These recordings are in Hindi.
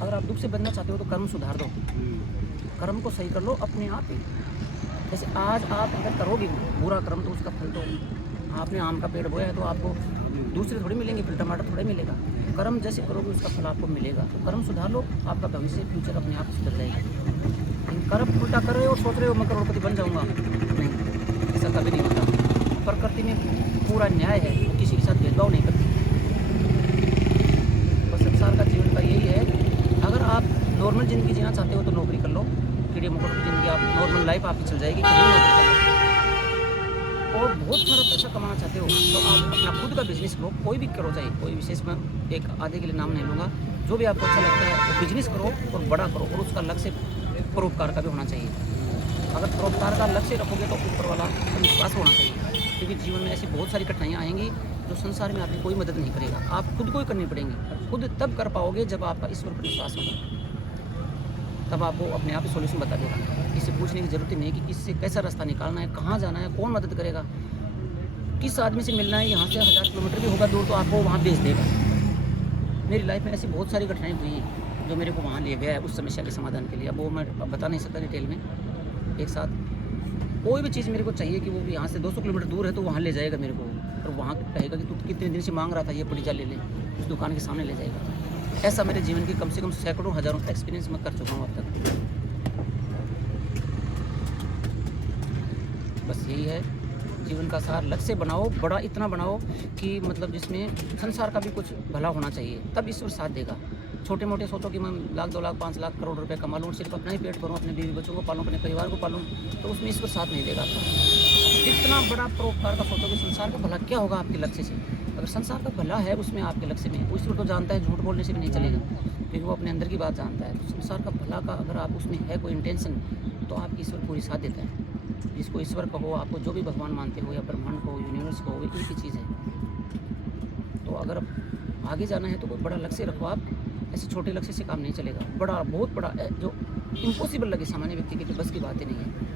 अगर आप दुख से बचना चाहते हो तो कर्म सुधार दो, कर्म को सही कर लो अपने आप ही। जैसे आज आप अगर करोगे बुरा कर्म तो उसका फल तो आपने आम का पेड़ बोया है तो आपको दूसरे थोड़ी मिलेंगे, फिर टमाटर थोड़े मिलेगा। कर्म जैसे करोगे उसका फल आपको मिलेगा। तो कर्म सुधार लो, आपका भविष्य फ्यूचर अपने आप सुधर जाएगा। लेकिन कर्म उल्टा कर रहे हो और सोच रहे हो मैं करोड़पति बन जाऊँगा, नहीं, ऐसा कभी नहीं होता। प्रकृति में पूरा न्याय है, वो किसी के साथ भेदभाव नहीं करती। बस संसार का जीवन का यही है, अगर आप नॉर्मल ज़िंदगी जीना चाहते हो तो नौकरी कर लो, कीड़े मकोड़ों की ज़िंदगी आप नॉर्मल लाइफ आपकी चल जाएगी, कभी नौकरी कर लो। और बहुत सारा पैसा कमाना चाहते हो तो आप अपना खुद का बिजनेस करो, कोई भी करो, चाहे कोई विशेष मैं एक आधे के लिए नाम नहीं लूँगा, जो भी आपको अच्छा लगता है वो बिजनेस करो और बड़ा करो, और उसका लक्ष्य परोपकार का भी होना चाहिए। अगर परोपकार का लक्ष्य रखोगे तो ऊपर वाला विश्वास होना चाहिए, क्योंकि जीवन में ऐसी बहुत सारी कठिनाइयाँ आएंगी जो संसार में आपकी कोई मदद नहीं करेगा, आप खुद को ही करनी पड़ेंगी। खुद तब कर पाओगे जब आपका ईश्वर पर विश्वास होगा, तब आपको अपने आप ही सोल्यूशन बता देगा। किसी पूछने की जरूरत ही नहीं कि किससे कैसा रास्ता निकालना है, कहाँ जाना है, कौन मदद करेगा, किस आदमी से मिलना है, यहाँ से 1000 किलोमीटर भी होगा दूर तो आपको वहाँ भेज देगा। मेरी लाइफ में ऐसी बहुत सारी कठिनाई हुई है जो मेरे को वहाँ ले गया है उस समस्या के समाधान के लिए। अब वो मैं बता नहीं सकता डिटेल में। एक साथ कोई भी चीज़ मेरे को चाहिए कि वो भी यहाँ से 200 किलोमीटर दूर है तो वहाँ ले जाएगा मेरे को, और वहाँ कहेगा कि तू कितने दिन से मांग रहा था ये पड़ी जा ले ले, उस दुकान के सामने ले जाएगा। ऐसा मेरे जीवन की कम से कम सैकड़ों हज़ारों एक्सपीरियंस मैं कर चुका हूँ अब तक। बस यही है जीवन का सार, लक्ष्य बनाओ, बड़ा इतना बनाओ कि मतलब जिसमें संसार का भी कुछ भला होना चाहिए, तब ईश्वर साथ देगा। छोटे मोटे सोचो कि मैं लाख 2 लाख 5 लाख करोड़ रुपए कमा लूँ, सिर्फ अपना ही पेट भरूँ, अपने बीवी बच्चों को पालूँ, अपने परिवार को पालूँ, तो उसमें ईश्वर साथ नहीं देगा आपका। जितना बड़ा परोपकार का सोचोगे संसार का भला क्या होगा आपके लक्ष्य से। अगर संसार का भला है उसमें आपके लक्ष्य में, ईश्वर तो जानता है, झूठ बोलने से भी नहीं चलेगा, क्योंकि वो अपने अंदर की बात जानता है। तो संसार का भला का अगर आप उसमें है कोई इंटेंशन, तो आपकी ईश्वर पूरी साथ देता है। जिसको ईश्वर कहो, आपको जो भी भगवान मानते हो या ब्रह्मांड को, यूनिवर्स को, एक ही चीज़ है। तो अगर आगे जाना है तो कोई बड़ा लक्ष्य रखो आप, ऐसे छोटे लक्ष्य से काम नहीं चलेगा। बड़ा, बहुत बड़ा जो इम्पॉसिबल लगे सामान्य व्यक्ति के लिए बस की बात ही नहीं है।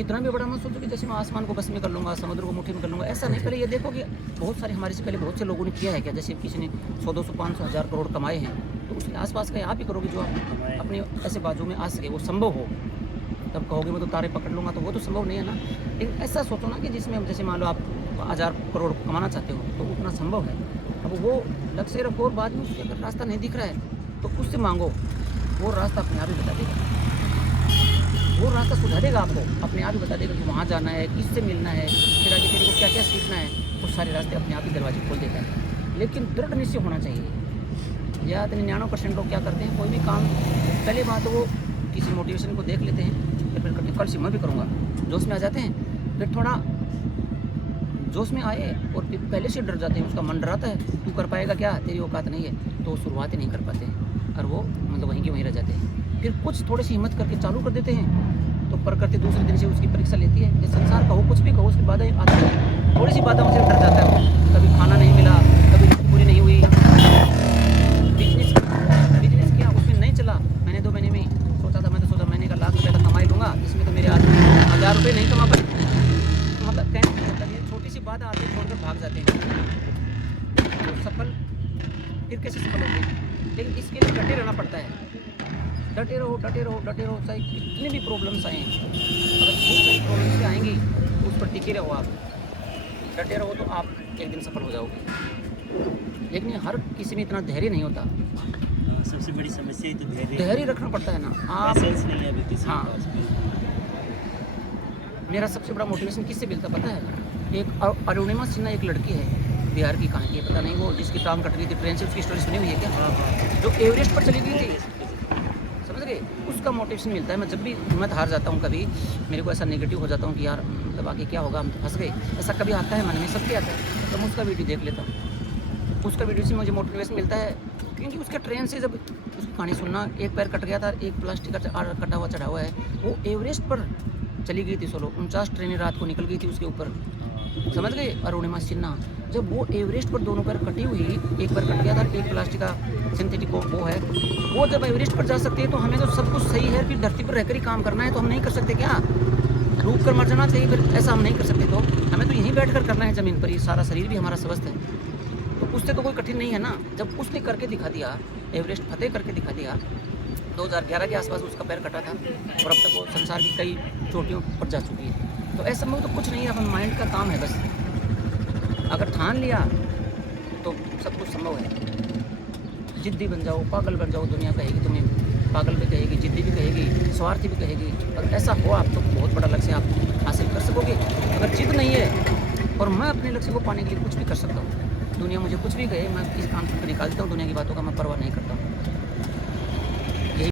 इतना भी बड़ा मत सोचो कि जैसे मैं आसमान को बस में कर लूँगा, समुद्र को मुट्ठी में कर लूँगा, ऐसा नहीं। पहले ये देखो कि बहुत सारे हमारे से पहले बहुत से लोगों ने किया है क्या। जैसे किसी ने 100 200 500 1000 करोड़ कमाए हैं, तो उसके आसपास का आप ही करोगे जो आप अपने ऐसे बाजू में आ सके, वो संभव हो। तब कहोगे मैं तो तारे पकड़ लूँगा, तो वो तो संभव नहीं है ना। लेकिन ऐसा सोचो ना कि जिसमें जैसे मान लो आप 1000 करोड़ कमाना चाहते हो तो उतना संभव है। अब वो लक्ष्य रखो और बाद में उसके अगर रास्ता नहीं दिख रहा है तो उससे मांगो, वो रास्ता अपने आप ही बता देगा, वो रास्ता सुझा देगा आपको, अपने आप ही बता देगा कि वहाँ जाना है, किससे मिलना है, फिर आगे तेरे को क्या क्या सीखना है। वो सारे रास्ते अपने आप ही दरवाजे खोल देता है। लेकिन दृढ़ निश्चय होना चाहिए। या 99% लोग क्या करते हैं, कोई भी काम पहले बात तो वो किसी मोटिवेशन को देख लेते हैं, फिर करते कल से मैं भी करूँगा, जोश में आ जाते हैं, फिर थोड़ा जोश में आए और फिर पहले से डर जाते हैं, उसका मन डराता है तू कर पाएगा क्या, तेरी औकात नहीं है, तो शुरुआत ही नहीं कर पाते हैं और वो मतलब वहीं के वहीं रह जाते हैं। फिर कुछ थोड़ी सी हिम्मत करके चालू कर देते हैं तो प्रकृति दूसरे दिन से उसकी परीक्षा लेती है। जैसे संसार कहो, कुछ भी कहो, उसकी बाधाएं आती है, थोड़ी सी बाधाओं से डर जाता है वो। कभी खाना नहीं मिला, कभी पूरी नहीं हुई, बिजनेस किया उसमें नहीं चला, मैंने 2 महीने में सोचा था, मैं तो सोचा महीने का लाख रुपये का कमाई लूँगा, इसमें तो मेरे आदमी 1000 रुपये नहीं कमा पाए। मतलब कहने मतलब ये छोटी सी बात आते छोड़कर भाग जाते हैं, तो सफल फिर कैसे सफल होंगे। लेकिन इसके लिए डटे रहना पड़ता है, डटे रहो डटे रहो डटे रहो, चाहे कितनी भी प्रॉब्लम्स आएँ। अगर बहुत सारी प्रॉब्लम्स आएंगी तो उस पर टिके रहो, आप डटे रहो तो आप एक दिन सफल हो जाओगे। लेकिन हर किसी में इतना धैर्य नहीं होता। सबसे बड़ी समस्या ही तो धैर्य रखना पड़ता है ना आप। नहीं है अभी किसी हाँ, के पास भी। मेरा सबसे बड़ा मोटिवेशन किससे मिलता पता है, एक अरुणिमा सिन्हा एक लड़की है, बिहार की कहाँ की है पता नहीं, वो जिसकी टांग कट गई थी ट्रेन से, उसकी स्टोरी सुनी हुई है क्या, जो एवरेस्ट पर चली गई थी, समझ गए। उसका मोटिवेशन मिलता है। मैं जब भी हिम्मत हार जाता हूँ, कभी मेरे को ऐसा नेगेटिव हो जाता हूँ कि यार मतलब आगे क्या होगा, हम तो फंस गए, ऐसा कभी आता है मन में, सबके आता है, तो मैं उसका वीडियो देख लेता हूँ। उसका वीडियो से मुझे मोटिवेशन मिलता है, क्योंकि उसका ट्रेन से जब उसकी कहानी सुनना, एक पैर कट गया था, एक प्लास्टिक का कटा हुआ चढ़ा हुआ है, वो एवरेस्ट पर चली गई थी सोलो, 49 ट्रेनें रात को निकल गई थी उसके ऊपर, समझ गए। अरुणिमा सिन्हा जब वो एवरेस्ट पर दोनों पैर कटी हुई, एक पैर कट गया था, एक प्लास्टिक का सिंथेटिक वो है, वो जब एवरेस्ट पर जा सकती है तो हमें तो सब कुछ सही है, फिर धरती पर रहकर ही काम करना है, तो हम नहीं कर सकते क्या, डूब कर मर जाना चाहिए, फिर ऐसा हम नहीं कर सकते, तो हमें तो यहीं बैठ कर करना है ज़मीन पर, ही सारा शरीर भी हमारा स्वस्थ है। तो उससे तो कोई कठिन नहीं है ना। जब उसने करके दिखा दिया, एवरेस्ट फतेह करके दिखा दिया, 2011 के आसपास उसका पैर कटा था और अब तक वो संसार की कई चोटियों पर जा चुकी है। तो ऐसा में तो कुछ नहीं है, अपन माइंड का काम है बस। अगर ठान लिया तो सब कुछ संभव है। जिद्दी बन जाओ, पागल बन जाओ, दुनिया कहेगी तुम्हें पागल भी कहेगी, जिद्दी भी कहेगी, स्वार्थी भी कहेगी। अगर ऐसा हो आप तो बहुत बड़ा लक्ष्य आप हासिल कर सकोगे। अगर जिद नहीं है और मैं अपने लक्ष्य को पाने के लिए कुछ भी कर सकता हूँ, दुनिया मुझे कुछ भी कहे, मैं इस काम को निकाल देता हूँ, दुनिया की बातों का मैं परवाह नहीं करता हूँ।